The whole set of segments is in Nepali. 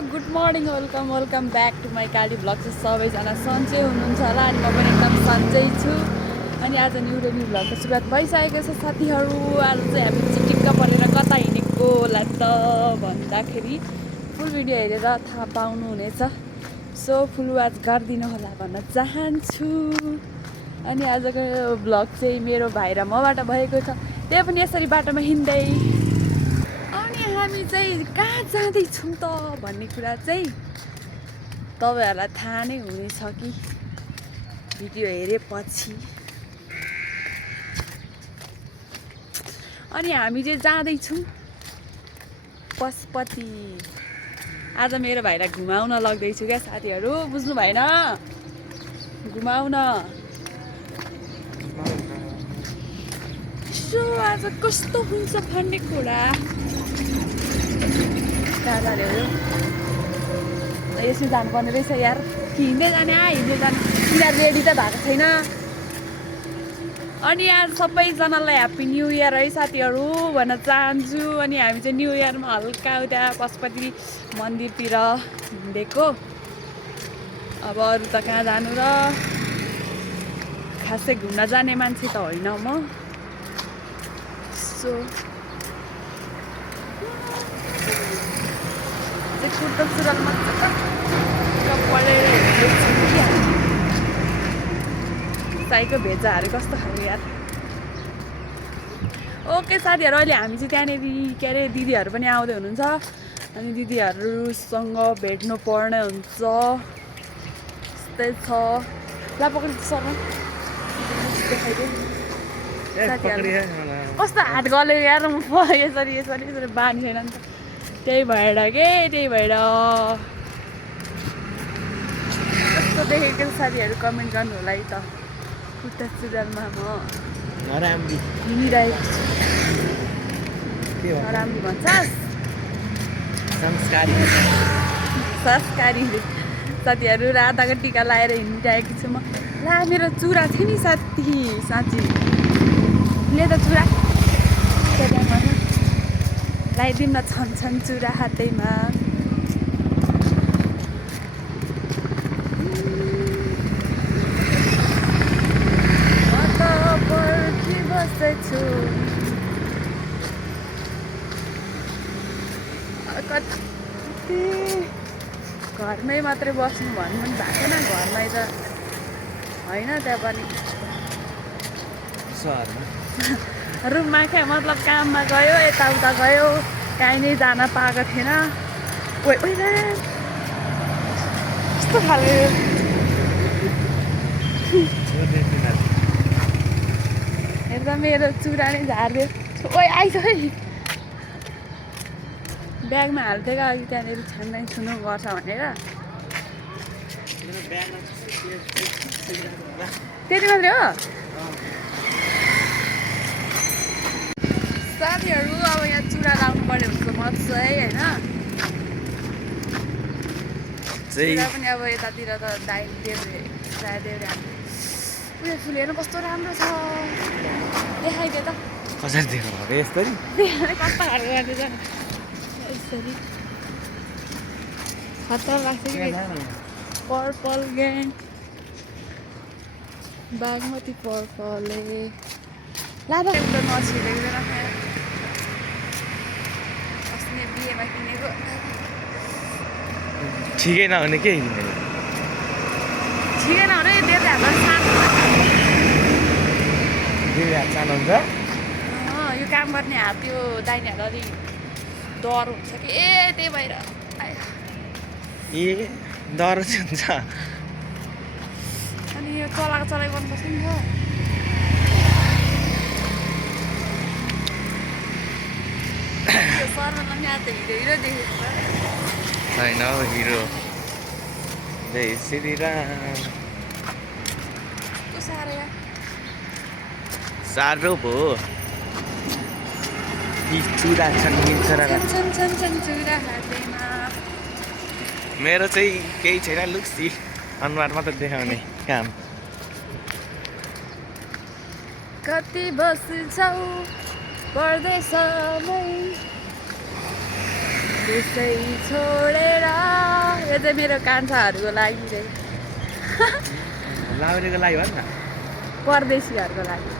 Good morning welcome back to my काली भ्लग। चाहिँ सबैजना सन्चै हुनुहुन्छ होला अनि म पनि एकदम सन्चै छु। अनि आज न्यू भ्लगको सुरुवात भइसकेको छ साथीहरू। आज चाहिँ हामी चिटिक्क परेर कता हिँडेको होला त भन्दाखेरि फुल भिडियो हेरेर थाहा पाउनुहुनेछ। सो फुल वाच गरिदिनु होला भन्न चाहन्छु। अनि आजको भ्लग चाहिँ मेरो भाइ र मबाट भएको छ, त्यही पनि यसरी बाटोमा हिँड्दै। अनि हामी चाहिँ कहाँ जाँदैछौँ त भन्ने कुरा चाहिँ तपाईँहरूलाई थाहा नै हुनेछ कि भिडियो हेरेपछि। अनि हामी चाहिँ जाँदैछौँ पशुपति। आज मेरो भाइलाई घुमाउन लग्दैछु क्या साथीहरू, बुझ्नु भएन? घुमाउन। सो आज कस्तो हुन्छ भन्ने कुरा यसमा जानुपर्ने रहेछ यार, कि हिँड्दै जाने हिँड्दै जाने। तिनीहरू रेडी त भएको छैन। अनि आज सबैजनालाई ह्याप्पी न्यू इयर है साथीहरू भन्न चाहन्छु। अनि हामी चाहिँ न्यू इयरमा हल्का उता पशुपति मन्दिरतिर हिँडेको। अब अरू त कहाँ जानु र, खासै घुम्न जाने मान्छे त होइन म। सो कुर्ता सुरुवालमा साईको भेजाहरू कस्तो खालको यार। ओके साथीहरू, अहिले हामी चाहिँ त्यहाँनिर के अरे दिदीहरू पनि आउँदै हुनुहुन्छ। अनि दिदीहरूसँग भेट्नु पर्ने हुन्छ। त्यस्तै छ। ला पक्रिन्छ सर देखाइदियो कस्तो हात गल्यो यार। यसरी यसरी यसरी बानी छैन नि त, त्यही भएर कस्तो देखेको साथीहरू कमेन्ट गर्नु होला है त। कुर्ता सुरुवालमा म हिँडिरहेको छु। नराम्रो भन्छस्? संस्कारी साथीहरू। राधाको टिका लगाएर हिँडिरहेको छु म। ला मेरो चुरा थियो नि साँच्ची ले त चुरा लगाइदिउँ न, छन् चुरा हातैमा। म त पर्खिबस्दैछु कति। घरमै मात्रै बस्नु भन्नु पनि भएको छैन, घरमै त होइन त्यहाँ पनि रुममा क्या, मतलब काममा गयो यताउता गयो, काहीँ नै जान पाएको थिएन। कस्तो खाले हेर्दा मेरो चुरा नै झारिदियो। ओइ आइज है, ब्यागमा हालिदिएको अघि त्यहाँनिर छ्याङ छुनु गर्छ भनेर। त्यति मात्रै हो साथीहरू। अब यहाँ चुरा लाउनु पर्यो हुन्छ मजा है होइन। चुरा पनि अब यतातिर त देब्रे उयो फुल हेर्नु कस्तो राम्रो छ, देखाइदियो त। कसरी देखाउनु यस्तरी कस्तो खालको गर्दैछ यसरी। खतरा लाग्छ कि पर्पल ग्याङ बागमती पर्पलले लाँदा एउटा नछिरेको अस्ति बिहेमा किनेको। ठिकै नहुने के ठिकै नहुने देब्रे हातमा सानो हुन्छ। यो काम गर्ने हात, त्यो दाहिने हात अलिक डर हुन्छ कि त्यही भएर डर चाहिँ हुन्छ। अनि यो चलाइ गर्नुपर्छ नि त। हिरो देखेको छैन हिरो। जय श्री राम। साह्रो भयो। चुरा छन् मेरो चाहिँ केही छैन, लुक्सी अनुहार मात्र देखाउने काम। कति बस्छौ परदेशमै त्यसै छोडेर चाहिँ मेरो कान्छाहरूको लागि चाहिँ लाउरेको लागि हो नि त परदेशीहरूको लागि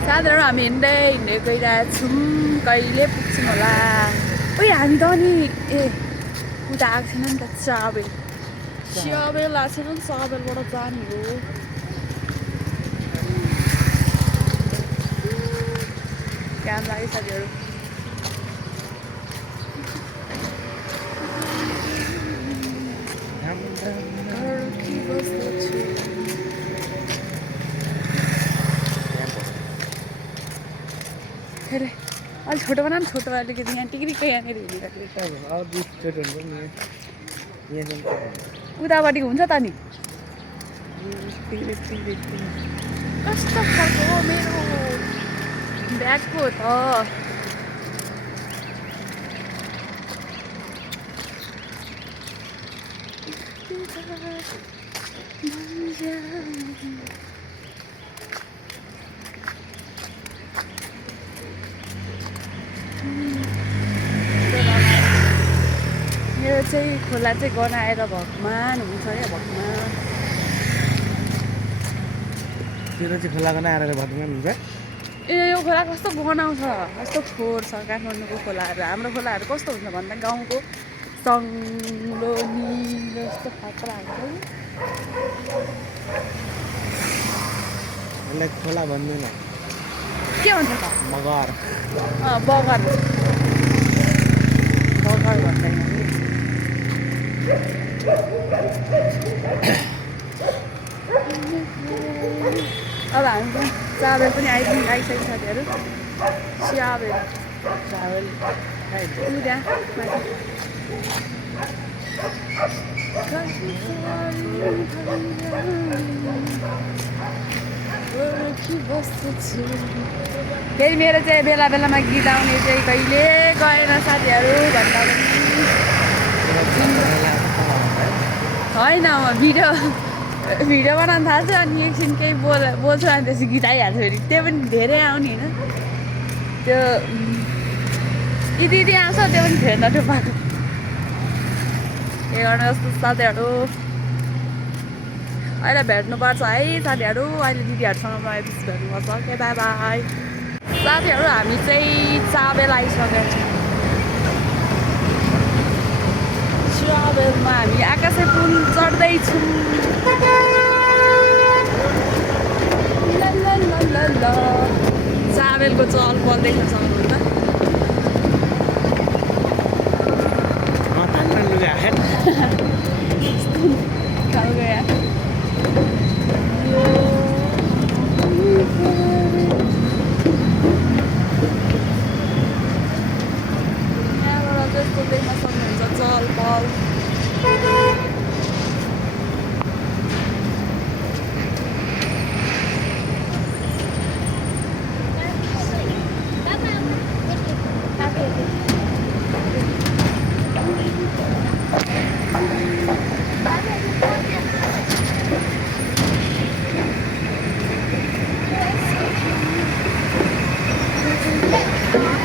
साधारण हामी हिँड्दै हिँड्दै गइरहेको छौँ कहिले पुग्छौँ होला ओइ हामी त अनि ए उता आएको छैन नि त चाबेल आएको छैन नि चाबेलबाट जाने हो काम लाग्यो साथीहरू अलिक छोटो बना न छोटो अलिकति यहाँ टिक्रिक्क यहाँनिर हिँडिरहेको उतापट्टि हुन्छ त नि कस्तो खालको हो मेरो ब्यागको त मेरो चाहिँ खोला चाहिँ गनाएर भगवान हुन्छ क्या भगवान तेरो चाहिँ खोला गनाएर भगवान हुन्छ ए यो खोला कस्तो गनाउँछ कस्तो फोहोर छ काठमाडौँको खोलाहरू हाम्रो खोलाहरू कस्तो हुन्छ भन्दा गाउँको सङ्लो निलो यस्तो फाप्रा हुन्छ यसलाई खोला भन्दैन के भन्छ त मगर बगर बगर भन्दैन अब हामी चाबेल पनि आइसक्यो साथीहरू चाबेल चाबेल त्यहाँ फेरि मेरो चाहिँ बेला बेलामा गीत आउने चाहिँ कहिले गएन साथीहरू भन्दा होइन भिडियो बनाउनु थाल्छ अनि एकछिन केही बोल्छु अनि त्यसपछि गीत आइहाल्छ फेरि त्यो पनि धेरै आउने होइन त्यो यति आउँछ त्यो पनि फेर्न त्यो बाटो के गर्ने जस्तो साथीहरू अहिले भेट्नुपर्छ है साथीहरू अहिले दिदीहरूसँग म एपिस भेट्नुपर्छ ओके बाई बाई साथीहरू हामी चाहिँ चाबेल आइसकेका छौँ चाबेलमा हामी आकाशे पुल चढ्दैछौँ चाबेलको चहल पहल देख्न सक्नुहुन्छ यहाँबाट त्यस्तो देख्न सक्नुहुन्छ चहल पहल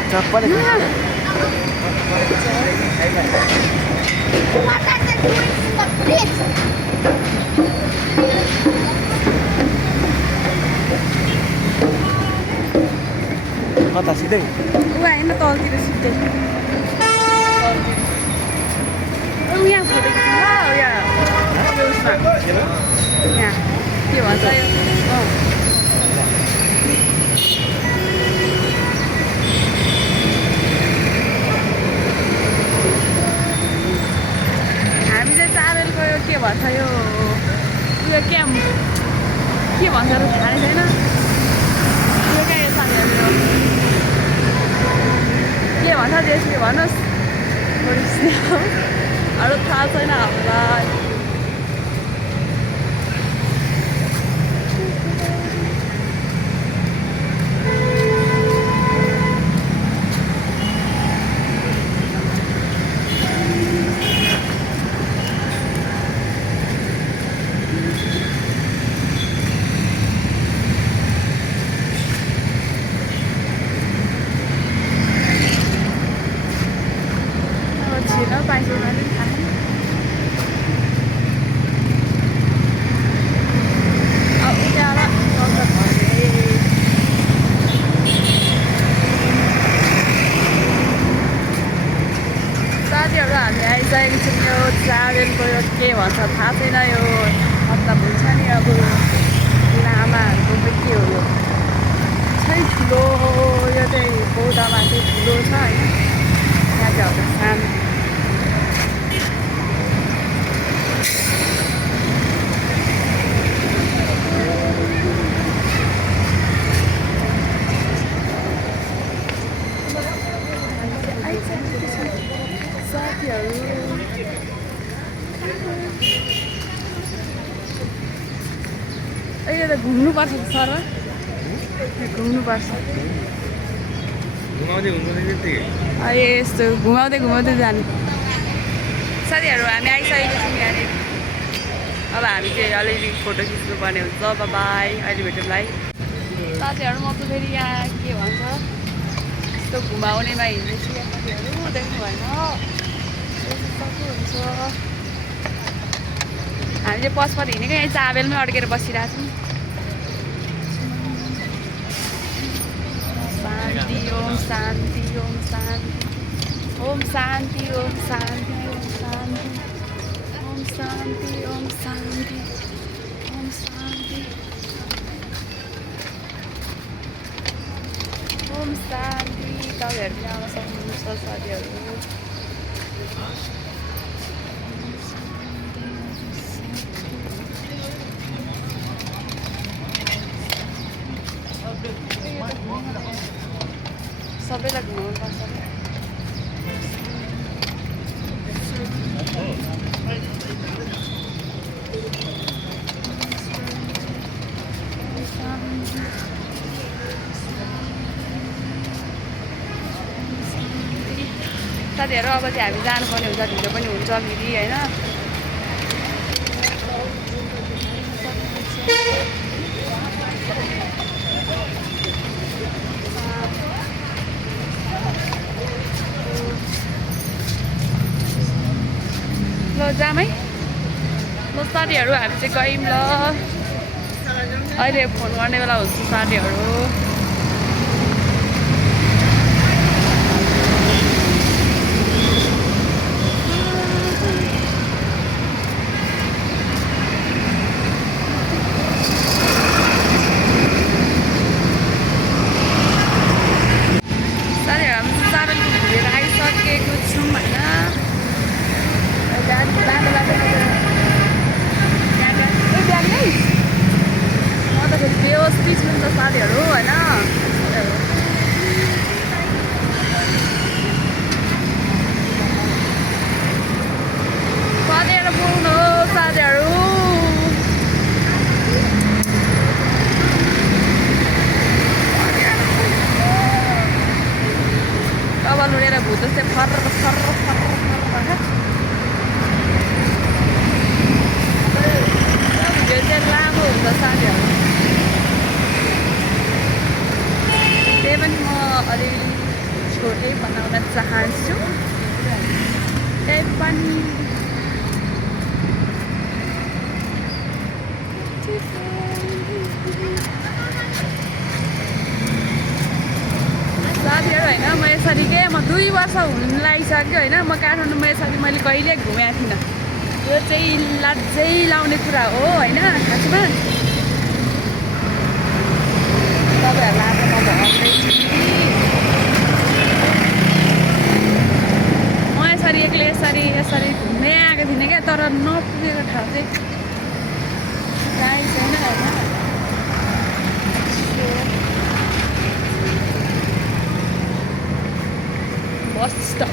चप्पल What are they doing in the pit? कता सिधै होइन तलतिर सिधै यहाँ फोटो खिच्नु ल यहाँ उसमा यहाँ के भन्छ यो हामीले चाबेलको यो के भन्छ यो उयो क्याम्प के भन्छ र थाहा छैन यो क्या यो साथीहरू के भन्छ त्यसले भन्नुहोस् अरू थाहा छैन हामीलाई के भन्छ थाहा छैन यो मतलब हुन्छ नि अब लामाहरूको पनि के हो यो चाहिँ ठुलो यो चाहिँ बौद्धमा चाहिँ ठुलो छ होइन यहाँ चाहिँ एउटा सानो साथीहरू अहिले त घुम्नुपर्छ सर घुम्नुपर्छ अहिले यस्तो घुमाउँदै घुमाउँदै जाने साथीहरू हामी आइसकेको छौँ यहाँनिर अब हामी चाहिँ अलिअलि फोटो खिच्नुपर्ने हुन्छ बाई अहिले भेटौँला है साथीहरू म त फेरि यहाँ के भन्छ यस्तो घुमाउनेमा हिँड्दैछु यहाँ साथीहरू देख्नु भएन हुन्छ हामी चाहिँ पशुपति हिँडेको यहाँ चाबेलमै अड्केर बसिरहेको छौँ शान्ति ओम शान्ति ओम शान्ति ओम शान्ति ओम शान्ति ओम शान्ति ओम शान्ति ओम शान्ति ओम शान्ति ओम शान्ति तपाईँहरू पनि आउन सक्नुहुन्छ साथीहरू सबैलाई घुमाउनु पर्छ साथीहरू अब चाहिँ हामी जानुपर्ने हुन्छ ढिलो पनि हुन्छ फेरि होइन ल जाम है ल साथीहरू हामी चाहिँ गयौँ ल अहिले फोन गर्ने बेला हुन्छ साथीहरू व्यवस्थित हुन्छ साथीहरू होइन कतिखेर पुग्नु हो साथीहरू कपाल उडेर भूत जस्तै फर फर फर भिडियो चाहिँ लामो हुन्छ साथीहरू त्यही पनि म अलिअलि छोटै बनाउन चाहन्छु त्यही पनि साथीहरू होइन म यसरी के म 2 वर्ष हुन लागिसक्यो होइन म काठमाडौँमा यसरी मैले कहिले घुमेको थिइनँ यो चाहिँ लाजै लाउने कुरा हो होइन खासमा तपाईँहरूलाई आज म भन्दैछु म यसरी एक्लै यसरी घुम्दै आएको थिइनँ क्या तर नपुगेको ठाउँ चाहिँ गाई छैन होइन बस स्टप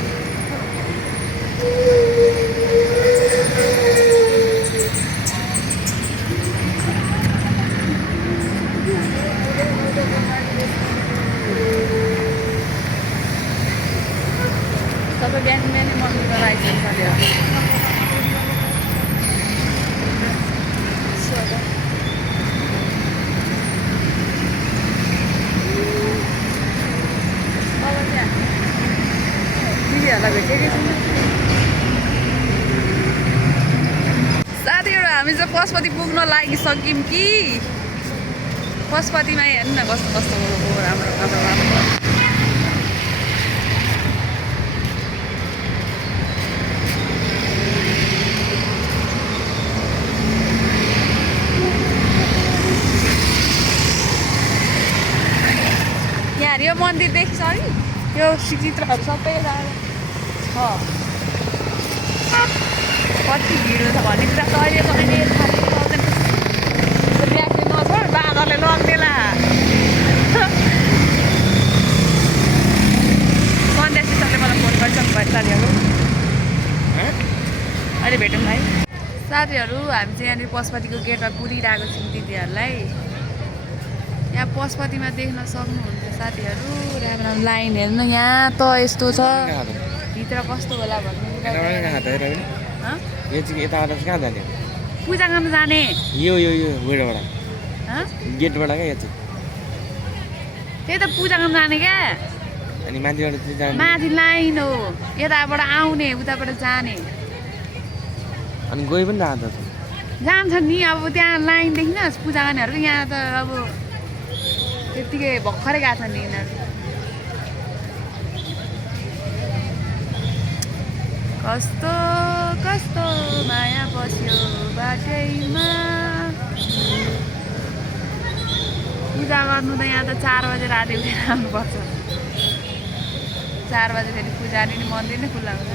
तपाईँ बिहान बिहानै मन्दिरमा आइसक्नु साथीहरू दिदीहरूलाई भेटेकै छौँ साथीहरू हामी चाहिँ पशुपति पुग्न लागिसक्यौँ कि पशुपतिमा हेर्नु न कस्तो कस्तो राम्रो राम्रो राम्रो यो मन्दिर देख्छ नि यो चित्रहरू सबै छ कति भिड हुन्छ भन्ने कुरा त अहिले ब्यागले नछोड बाँदरले लग्देला सन्ध्या सिस्टरले मलाई फोन गरिसक्नु भयो साथीहरू अहिले भेटौँ है साथीहरू हामी चाहिँ यहाँनिर पशुपतिको गेटमा कुरिरहेको छौँ दिदीहरूलाई यहाँ पशुपतिमा देख्न सक्नुहुन्छ साथीहरू राम्रो राम्रो लाइन हेर्नु यहाँ त यस्तो छ भित्र कस्तो होला भन्ने यो चाहिँ यताबाट चाहिँ कहाँ जाने पूजा गर्न जाने यो उयोबाट गेटबाट क्या यो चाहिँ त्यही त पूजा गर्न जाने क्या अनि माथिबाट चाहिँ जाने माथि लाइन हो यताबाट आउने उताबाट जाने अनि गइ पनि जाँदा जान्छ नि अब त्यहाँ लाइन देखिन पूजा गर्नेहरूको यहाँ त अब त्यत्तिकै भर्खरै गएको छ नि यिनीहरू कस्तो कस्तो माया बस्यो बाटैमा पूजा गर्नु त यहाँ त 4 बजे राति उठेर आउनुपर्छ 4 बजेदेखि पूजा नि मन्दिर नै खुल्ला हुन्छ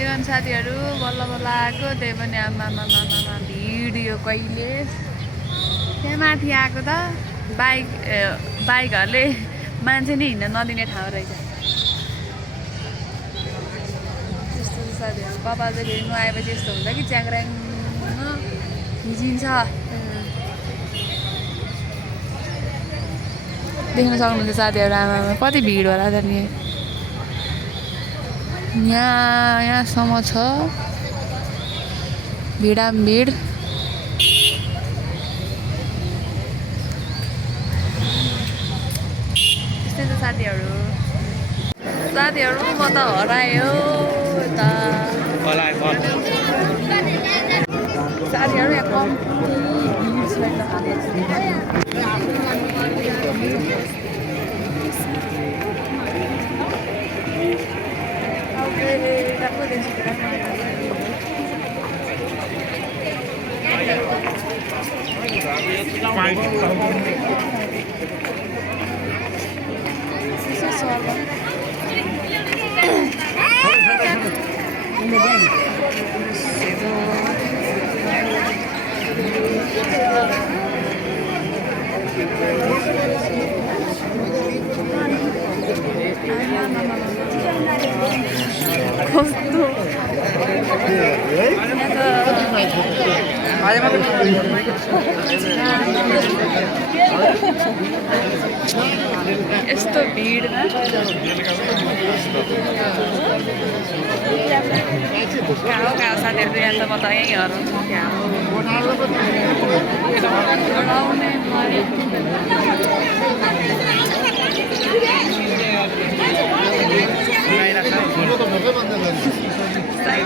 यो साथीहरू बल्ल बल्ल आएको त्यही पनि आमा भिड यो कहिले त्यहाँ माथि आएको त बाइकहरूले मान्छे नै हिँड्न नदिने ठाउँ रहेछ त्यस्तो साथीहरू कपाल चाहिँ फेरि नुहाएपछि यस्तो हुन्छ कि च्याङ्राङ भिजिन्छ देख्न सक्नुहुन्छ साथीहरू आमामा कति भिड होला त नि यहाँसम्म छ भिड त्यस्तै छ साथीहरू म त हरायो यता साथीहरू यहाँ कम्ती भिड छ कस्तो यस्तो भिड कहाँ साथीहरू यहाँ त म त यहीँ हराउँछु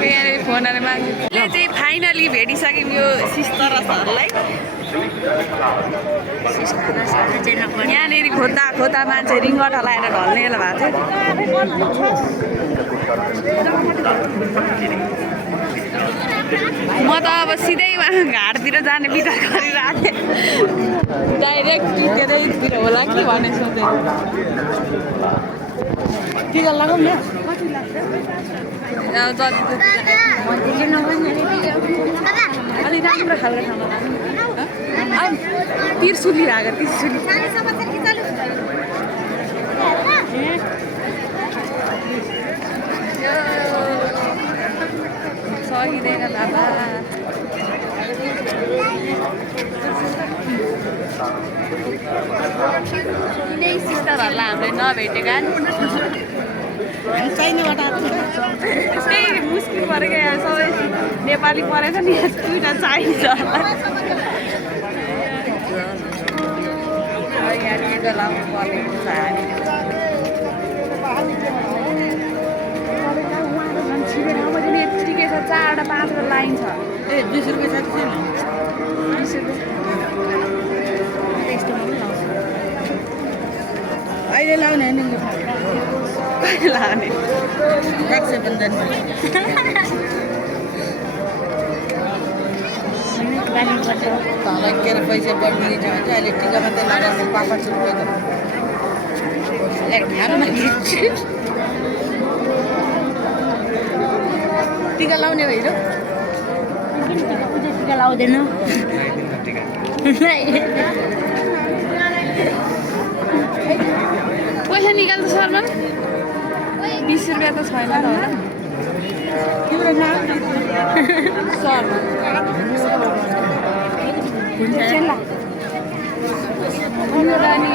यहाँनिर फोनहरू माग्नु यहाँ चाहिँ फाइनली भेटिसक्यौँ यो सिस्टर र सरलाई यहाँनिर खोज्दा खोज्दा मान्छे रिङ्गटा लगाएर ढल्ने बेला भएको थियो म त अब सिधै घाटतिर जाने विचार गरिरहेको थिएँ डाइरेक्ट त्यतैतिर होला कि भन्ने सोचेँ टिका लगाउँ न अलिक राम्रो खालको ठाउँमा तिर्सुली भएको तिर्सुली सकिँदैन बाबा सिस्टरहरूलाई हामीले नभेटेका त्यही मुस्किल परेको यहाँ सबै नेपाली परेछ नि दुईवटा चाहिन्छ यहाँ टिका लाउनु पर्ने हुन्छ हामी यत्तिकै छ 4 र 5 लाइन छ 20 रुपियाँ छ 20 रुपियाँ अहिले लाउने होइन कहिले लाउने रक्षाबन्धन लानुपर्छ तँलाई के अरे पैसा बढ्नु दिन्छ भने चाहिँ अहिले टिकामा त लगाएर 500 रुपियाँ त घाममा खिच्छु टिका लाउने होइन टिका लाउँदैन पैसा निकाल्छ शर्मन 20 रुपियाँ त छैन त होला तिम्रो नाम शर्मन उनीहरू अनि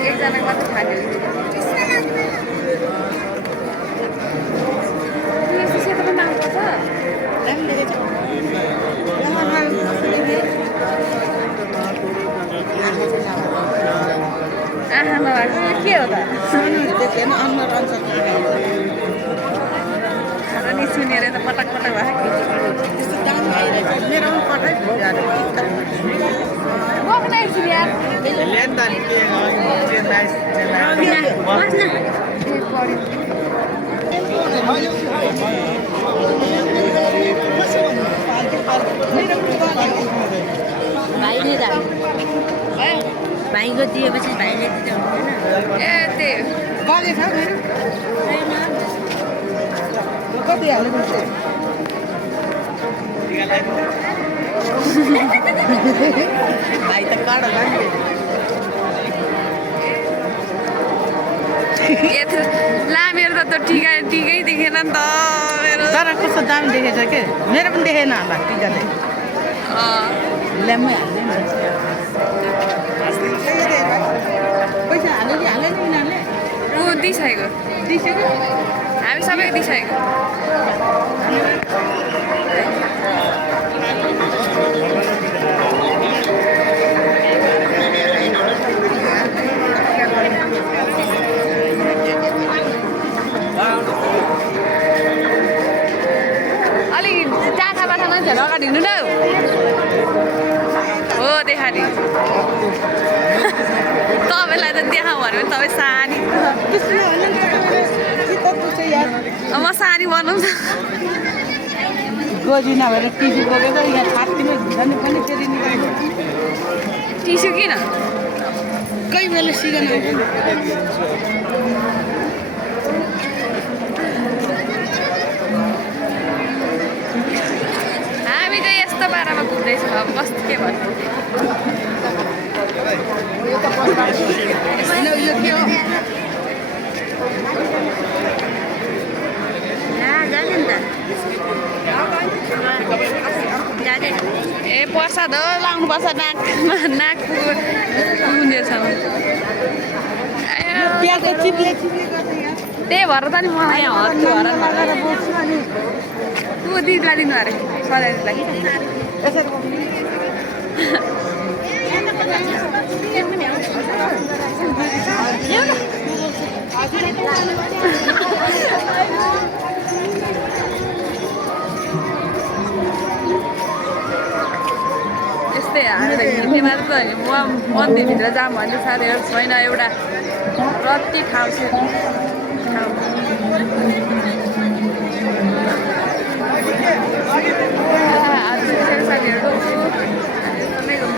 एकजना मात्र खाने सेतोको नाम पर्छ आहा नभएको के हो त देखेन अनुहार अनुसार खाना नि सुनेर त पटक पटक भएको त्यस्तो दाम भइरहेछ मेरो पनि पठाइ बोक्दैछु यार भाइले त भाइको दिएपछि भाइले दिन्छ हुँदैन ए त्यही बाजे छ मेरो कति हाल्नु पर्छ भाइ त काँडा लाग्यो ला मेरो त टिका टिकै देखेन नि त मेरो तर कस्तो दाम देखेछ के मेरो पनि देखेन होला टिका चाहिँ ल्याम्मै हाल्ने पैसा हाल्यो कि हालेन यिनीहरूले ऊ दिइसकेको दिइसक्यो हामी सबै दिइसकेको अलिक टाढा बाठा मान्छेहरू अगाडि हिँड्नु न हो देखाली तपाईँलाई त देखाउँ भन्यो भने तपाईँ सानी म सानी बनाउँ न गोजी नभएर टिभी बोकेको यहाँ छातीमा झन् पनि फेरि टिस्यु किन कोही बेला सिजन आउँछ नि हामी चाहिँ यस्तो पारामा घुम्दैछौँ अब कस्तो के भन्नु होइन यो के हो जाने नि त जाने ए प्रसाद हो लाउनुपर्छ नाकमा नाक पुगेछौँ प्याजको चिप्ले चिप्ले गर्छ यहाँ त्यही भएर त नि मलाई यहाँ हत्तु भएर लगाएर बोक्छु अनि तँ दिदीलाई दिनु अरे सधैँ दिदीलाई यसरी यस्तै हालेर हिँड्ने मात्र होइन म मन्दिरभित्र जाऊँ भन्ने साथीहरू छैन एउटा रत्ती ठाउँ चाहिँ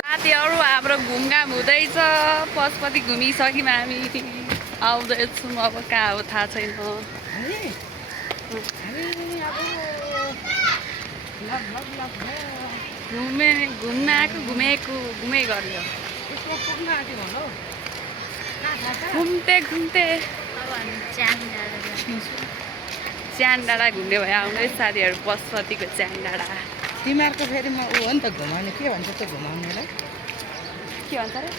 साथीहरू हाम्रो घुमघाम हुँदैछ पशुपति घुमिसक्यौँ हामी आउँदैछौँ अब कहाँ हो थाहा छैन घुम्न आएको घुमे गऱ्यो घुम्ते घुम्ते च्यान डाँडा घुम्ने भयो आउनुहोस् साथीहरू पशुपतिको च्यान डाँडा तिमीहरूको फेरि म ऊ हो नि त घुमाउने के भन्छ त्यो घुमाउनेलाई के भन्छ अरे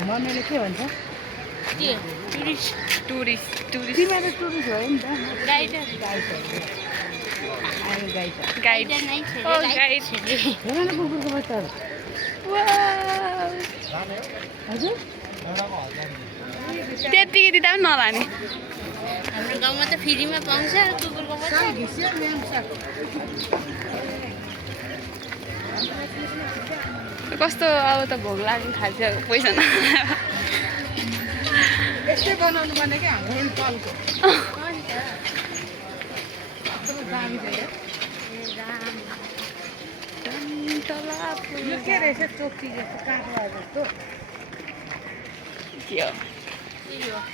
घुमाउनेले के भन्छ टुरिस्ट तिमीहरू टुरिस्ट भयो नि त गाइड गाइड हेर न कुकुरको बच्चाहरू वाउ त्यतिकै दिँदा पनि नलाने हाम्रो गाउँमा त फ्रीमा पाउँछ कुकुरको मात्रै घिस्यो म्याम साग कस्तो अब त भोग लाग्नु थाल्छ पैसा न यस्तै बनाउनु पर्ने क्या हाम्रो पनि तलको दामी छ यो के रहेछ चोकी जस्तो काँक्रा जस्तो के हो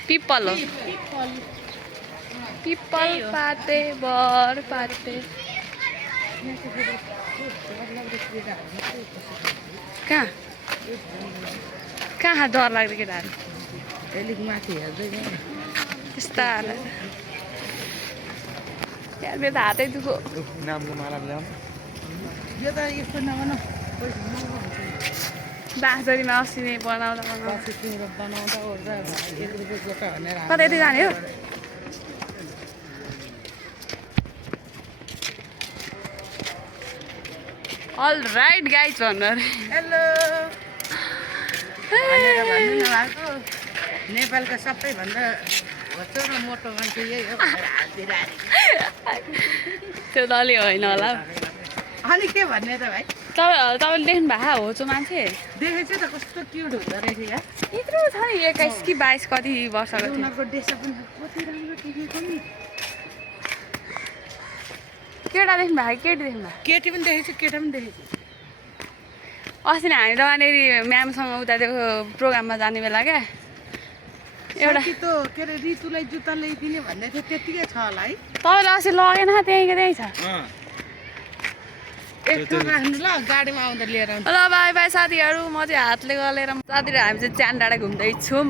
पिपल हो पिपल पाते बर पाते कहाँ कहाँ डर लाग्दो केटाहरू अलिक माथि हेर्दैन त्यस्ता यार मेरो त हातै दुखो नामको माला ल्याउँ यो त यस्तो नबनाऊ बाँसरीमा अस्ति नै बनाउँदा पछि तिम्रो बनाउँदा ओर्दा 1 रुपियाँ गोटा भनेर कता यति जाने हो अल राइट गाइज भन्नु अरे हेलो भनेर भन्नु नभएको नेपालको सबैभन्दा होचो र मोटो मान्छे यही हो भनेर हालिदिइरहेको त्यो त अलि होइन होला अनि के भन्ने त भाइ तपाईँले देख्नु भएको होचो मान्छे देखेको छु त कस्तो क्युट हुँदो रहेछ क्या यत्रो छ नि 21 कि 22 कति वर्षको थियो उनीहरूको डेसा पनि कति राम्रो टिकेको नि केटा देख्नु भएको केटी देख्नु भएको केटी पनि देखेको छु केटा पनि देखेको छु अस्ति नै हामी त वहाँनिर म्यामसँग उता त्यो प्रोग्राममा जाने बेला क्या एउटा साथी त के अरे ऋतुलाई जुत्ता ल्याइदिने भन्दै थियो त्यतिकै छ होला है तपाईँले अस्ति लगेन त्यहीँ छ एक ठाउँ राख्नु ल गाडीमा आउँदा लिएर आउँदा ल बाई बाई साथीहरू म चाहिँ हातले गलेर साथीहरू हामी चाहिँ च्यान डाँडा घुम्दैछौँ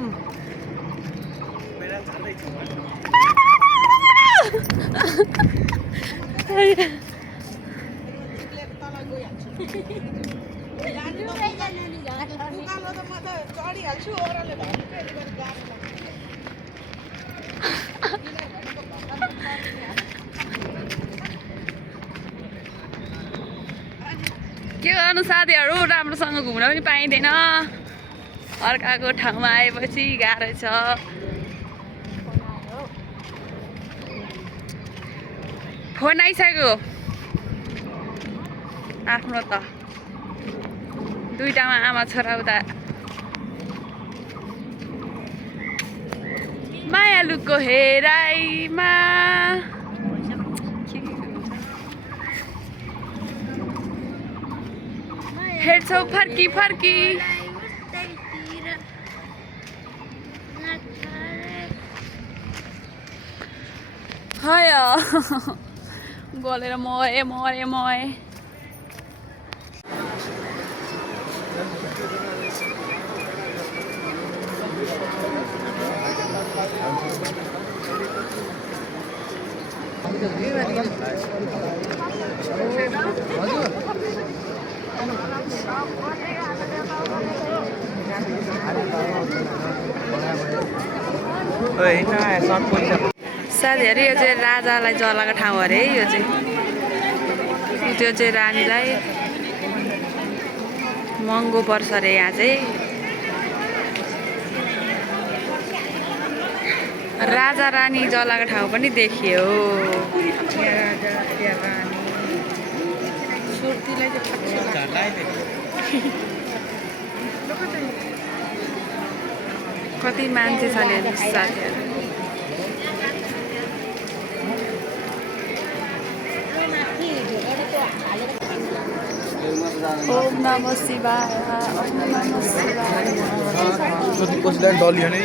उकालो त म त चढिहाल्छु ओह्रालो भन्नु फेरि गएर गाडीमा के गर्नु साथीहरू राम्रोसँग घुम्न पनि पाइँदैन अर्काको ठाउँमा आएपछि गाह्रो छ फोन आइसक्यो आफ्नो त दुईटामा आमा छोरा उता मायालुको हेराइमा हेर्छौ फर्की फर्की हाय गलेर मरे मरे मरे साथीहरू यो चाहिँ राजालाई जलाएको ठाउँ अरे है यो चाहिँ त्यो चाहिँ रानीलाई महँगो पर्छ अरे यहाँ चाहिँ राजा रानी जलाएको ठाउँ पनि देखियो कति मान्छे छ नि साथीहरू ओम नमः शिवाय ओम नमः शिवाय कसैलाई डलियो नै